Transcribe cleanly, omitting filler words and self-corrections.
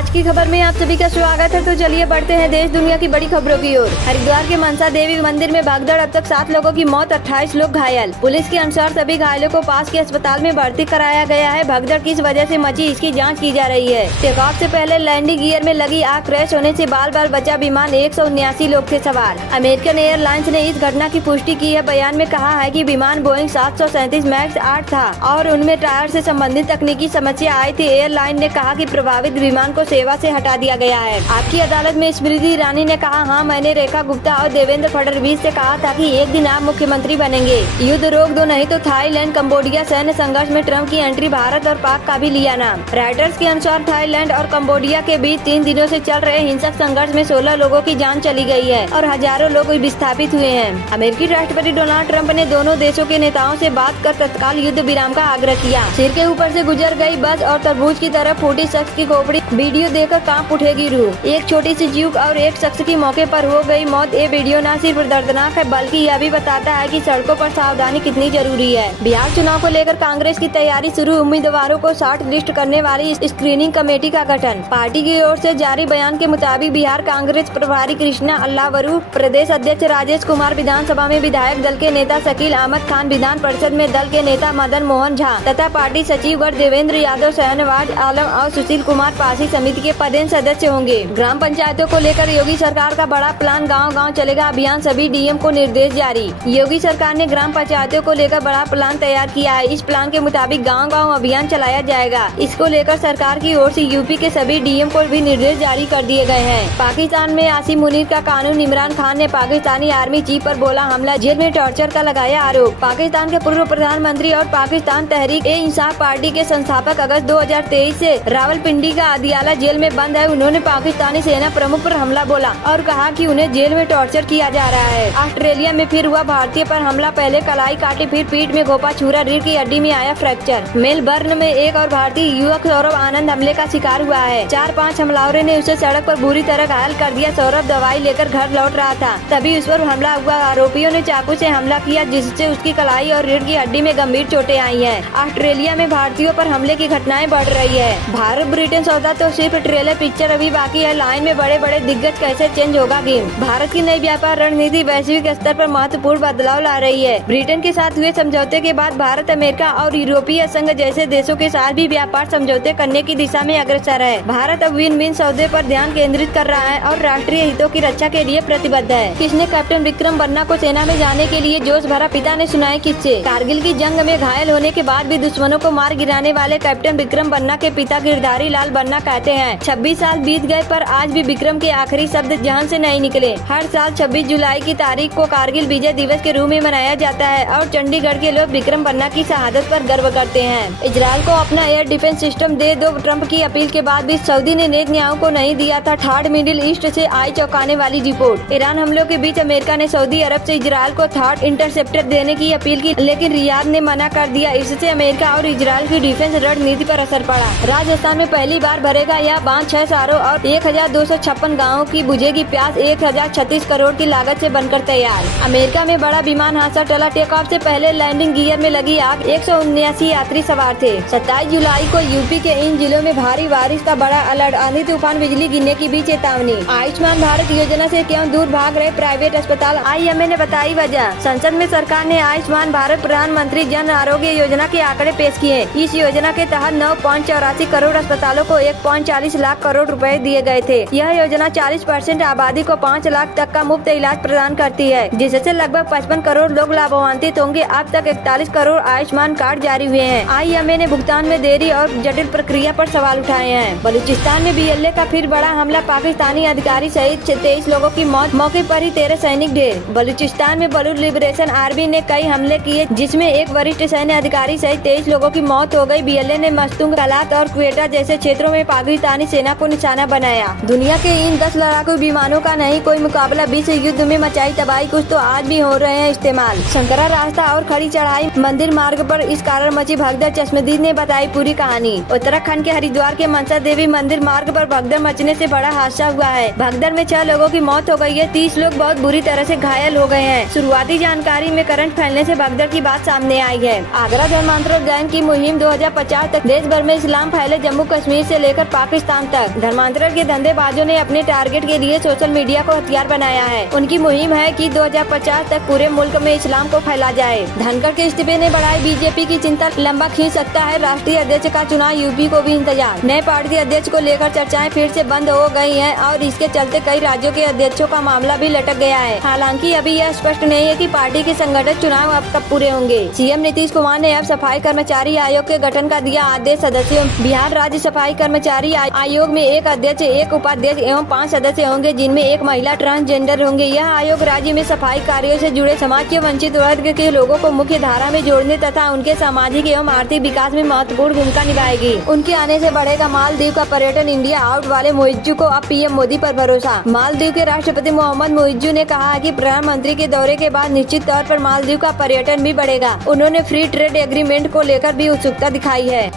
आज की खबर में आप सभी का स्वागत है। तो चलिए बढ़ते हैं देश दुनिया की बड़ी खबरों की ओर। हरिद्वार के मनसा देवी मंदिर में भगदड़, अब तक 7 लोगों की मौत, 28 लोग घायल। पुलिस के अनुसार सभी घायलों को पास के अस्पताल में भर्ती कराया गया है। भगदड़ किस वजह से मची, इसकी जांच की जा रही है। टेक ऑफ से पहले लैंडिंग गियर में लगी आग, क्रैश होने से बाल बाल बचा विमान। 179 लोग थे सवार। अमेरिकन एयरलाइंस ने इस घटना की पुष्टि की है। बयान में कहा है कि विमान बोइंग 737 मैक्स 8 था और उनमें टायर से संबंधित तकनीकी समस्या आई थी। एयरलाइन ने कहा कि प्रभावित विमान को सेवा से हटा दिया गया है। आपकी अदालत में स्मृति ईरानी ने कहा, हाँ, मैंने रेखा गुप्ता और देवेंद्र फडणवीस से कहा था कि एक दिन आप मुख्यमंत्री बनेंगे। युद्ध रोक दो, नहीं तो थाईलैंड कंबोडिया सैन्य संघर्ष में ट्रंप की एंट्री। भारत और पाक का भी लिया नाम। राइटर्स के अनुसार थाईलैंड और कंबोडिया के बीच 3 दिनों से चल रहे हिंसक संघर्ष में 16 लोगों की जान चली गई है और हजारों लोग विस्थापित हुए हैं। अमेरिकी राष्ट्रपति डोनाल्ड ट्रंप ने दोनों देशों के नेताओं से बात कर तत्काल युद्ध विराम का आग्रह किया। सिर के ऊपर से गुजर गई बस और तरबूज की तरफ फूटी शख्स की खोपड़ी। वीडियो देखकर कांप उठेगी रूह। एक छोटी सी चूक और एक शख्स की मौके पर हो गई मौत। ये वीडियो न सिर्फ दर्दनाक है बल्कि यह भी बताता है कि सड़कों पर सावधानी कितनी जरूरी है। बिहार चुनाव को लेकर कांग्रेस की तैयारी शुरू। उम्मीदवारों को शॉर्ट लिस्ट करने वाली स्क्रीनिंग कमेटी का गठन। पार्टी की ओर से जारी बयान के मुताबिक बिहार कांग्रेस प्रभारी कृष्णा अल्लावरू, प्रदेश अध्यक्ष राजेश कुमार, विधानसभा में विधायक दल के नेता शकील अहमद खान, विधान परिषद में दल के नेता मदन मोहन झा तथा पार्टी सचिवगढ़ देवेंद्र यादव, शहनवाज आलम और सुशील कुमार पासी समिति के पदेन सदस्य होंगे। ग्राम पंचायतों को लेकर योगी सरकार का बड़ा प्लान। गांव गांव चलेगा अभियान, सभी डीएम को निर्देश जारी। योगी सरकार ने ग्राम पंचायतों को लेकर बड़ा प्लान तैयार किया है। इस प्लान के मुताबिक गांव गांव अभियान चलाया जाएगा। इसको लेकर सरकार की ओर से यूपी के सभी डीएम को भी निर्देश जारी कर दिए गए हैं। पाकिस्तान में आसिम मुनीर का कानून। इमरान खान ने पाकिस्तानी आर्मी चीफ पर बोला हमला, जेल में टॉर्चर का लगाया आरोप। पाकिस्तान के पूर्व प्रधानमंत्री और पाकिस्तान तहरीक-ए-इंसाफ पार्टी के संस्थापक अगस्त 2023 से रावलपिंडी का अदियाला जेल में बंद है। उन्होंने पाकिस्तानी सेना प्रमुख पर हमला बोला और कहा कि उन्हें जेल में टॉर्चर किया जा रहा है। ऑस्ट्रेलिया में फिर हुआ भारतीय पर हमला, पहले कलाई काटी फिर पीठ में घोंपा छुरा, रीढ़ की हड्डी में आया फ्रैक्चर। मेलबर्न में एक और भारतीय युवक सौरभ आनंद हमले का शिकार हुआ है। 4-5 हमलावरों ने उसे सड़क पर बुरी तरह घायल कर दिया। सौरभ दवाई लेकर घर लौट रहा था, तभी उस पर हमला हुआ। आरोपियों ने चाकू से हमला किया जिससे उसकी कलाई और रीढ़ की हड्डी में गंभीर चोटें आई हैं। ऑस्ट्रेलिया में भारतीयों पर हमले की घटनाएं बढ़ रही है। भारत ब्रिटेन सौदा तो सिर्फ ट्रेलर पिक्चर अभी बाकी है। लाइन में बड़े बड़े दिग्गज, कैसे चेंज होगा गेम। भारत की नई व्यापार रणनीति वैश्विक स्तर पर महत्वपूर्ण बदलाव ला रही है। ब्रिटेन के साथ हुए समझौते के बाद भारत अमेरिका और यूरोपीय संघ जैसे देशों के साथ भी व्यापार समझौते करने की दिशा में अग्रसर है। भारत अब विन विन सौदे पर ध्यान केंद्रित कर रहा है और राष्ट्रीय हितों की रक्षा के लिए प्रतिबद्ध है। किसने कैप्टन विक्रम बन्ना को सेना में जाने के लिए जोश भरा, पिता ने सुनाए किस्से। कारगिल की जंग में घायल होने के बाद भी दुश्मनों को मार गिराने वाले कैप्टन विक्रम बन्ना के पिता गिरधारी लाल बन्ना कहते हैं, 26 साल बीत गए पर आज भी विक्रम के आखिरी शब्द जहां से नहीं निकले। हर साल 26 जुलाई की तारीख को कारगिल विजय दिवस के रूप में मनाया जाता है और चंडीगढ़ के लोग विक्रम बन्ना की शहादत पर गर्व करते हैं। इजरायल को अपना एयर डिफेंस सिस्टम दे दो, ट्रंप की अपील के बाद भी सऊदी ने नेतन्याहू को नहीं दिया था। थर्ड मिडिल ईस्ट से आई चौंकाने वाली रिपोर्ट। ईरान हमलों के बीच अमेरिका ने सऊदी अरब से इजरायल को थर्ड इंटरसेप्टर देने की अपील की, लेकिन रियाद ने मना कर दिया। इससे अमेरिका और इजरायल की डिफेंस रणनीति पर असर पड़ा। राजस्थान में पहली बार भरेगा यह बांध 6 सालों और 1256 गाँवों की बुझेगी प्यास। 1036 करोड़ की लागत से बनकर तैयार। अमेरिका में बड़ा विमान हादसा टला, टेक ऑफ से पहले लैंडिंग गियर में लगी आग। 179 यात्री सवार थे। 27 जुलाई को यूपी के इन जिलों में भारी बारिश का बड़ा अलर्ट। आंधी तूफान बिजली गिरने की भी चेतावनी। आयुष्मान भारत योजना से क्यों दूर भाग रहे प्राइवेट अस्पताल, आईएमए ने बताई वजह। संसद में सरकार ने आयुष्मान भारत प्रधानमंत्री जन आरोग्य योजना के आंकड़े पेश किए। इस योजना के तहत 9.84 करोड़ अस्पतालों को 1.40 लाख करोड़ रुपए दिए गए थे। यह योजना 40% आबादी को 5 लाख तक का मुफ्त इलाज प्रदान करती है, जिससे लगभग 55 करोड़ लोग लाभान्वित होंगे। अब तक 41 करोड़ आयुष्मान कार्ड जारी हुए हैं। आईएमए ने भुगतान में देरी और जटिल प्रक्रिया पर सवाल उठाए हैं। बलूचिस्तान में बीएलए का फिर बड़ा हमला, पाकिस्तानी अधिकारी सहित 23 लोगों की मौत, मौके पर ही 13 सैनिक ढेर। बलूचिस्तान में बलूच लिबरेशन आर्मी ने कई हमले किए जिसमें एक वरिष्ठ सैन्य अधिकारी सहित 23 लोगों की मौत हो गई। बीएलए ने मस्तूंग, कलात और क्वेटा जैसे क्षेत्रों में पाकिस्तानी सेना को निशाना बनाया। दुनिया के इन 10 लड़ाकू विमानों का नहीं कोई मुकाबला। विश्व युद्ध में मचाई तबाही, कुछ तो आज भी हो रहे हैं इस्तेमाल। शंकरा रास्ता और खड़ी चढ़ाई, मंदिर मार्ग पर इस कारण मची भगदड़। चश्मदीद ने बताई पूरी कहानी। उत्तराखंड के हरिद्वार के मनसा देवी मंदिर मार्ग पर भगदड़ मचने से बड़ा हादसा हुआ है। भगदड़ में 6 लोगों की मौत हो गई है। 30 लोग बहुत बुरी तरह से घायल हो गए हैं। शुरुआती जानकारी में करंट फैलने से भगदड़ की बात सामने आई है। आगरा धर्मांतरण गैंग की मुहिम 2050 तक देश भर में इस्लाम फैले। जम्मू कश्मीर से लेकर पाक पाकिस्तान तक। धर्मांतरण के धंधेबाजों ने अपने टारगेट के लिए सोशल मीडिया को हथियार बनाया है। उनकी मुहिम है कि 2050 तक पूरे मुल्क में इस्लाम को फैला जाए। धनखड़ के इस्तीफे ने बढ़ाई बीजेपी की चिंता, लंबा खींच सकता है राष्ट्रीय अध्यक्ष का चुनाव, यूपी को भी इंतजार। नए पार्टी अध्यक्ष को लेकर चर्चाएं फिर से बंद हो गई हैं और इसके चलते कई राज्यों के अध्यक्षों का मामला भी लटक गया है। हालांकि अभी यह स्पष्ट नहीं है कि पार्टी के संगठन चुनाव अब कब पूरे होंगे। सीएम नीतीश कुमार ने अब सफाई कर्मचारी आयोग के गठन का दिया आदेश। सदस्यों, बिहार राज्य सफाई कर्मचारी आयोग में एक अध्यक्ष, एक उपाध्यक्ष एवं 5 सदस्य होंगे, जिनमें एक महिला ट्रांसजेंडर होंगे। यह आयोग राज्य में सफाई कार्यों से जुड़े समाज के वंचित वर्ग के लोगों को मुख्य धारा में जोड़ने तथा उनके सामाजिक एवं आर्थिक विकास में महत्वपूर्ण भूमिका निभाएगी। उनके आने से बढ़ेगा मालदीव का पर्यटन। इंडिया आउट वाले मुइज्जू को अब पीएम मोदी पर भरोसा। मालदीव के राष्ट्रपति मोहम्मद मुइज्जू ने कहा है कि प्रधानमंत्री के दौरे के बाद निश्चित तौर पर मालदीव का पर्यटन भी बढ़ेगा। उन्होंने फ्री ट्रेड एग्रीमेंट को लेकर भी उत्सुकता दिखाई है।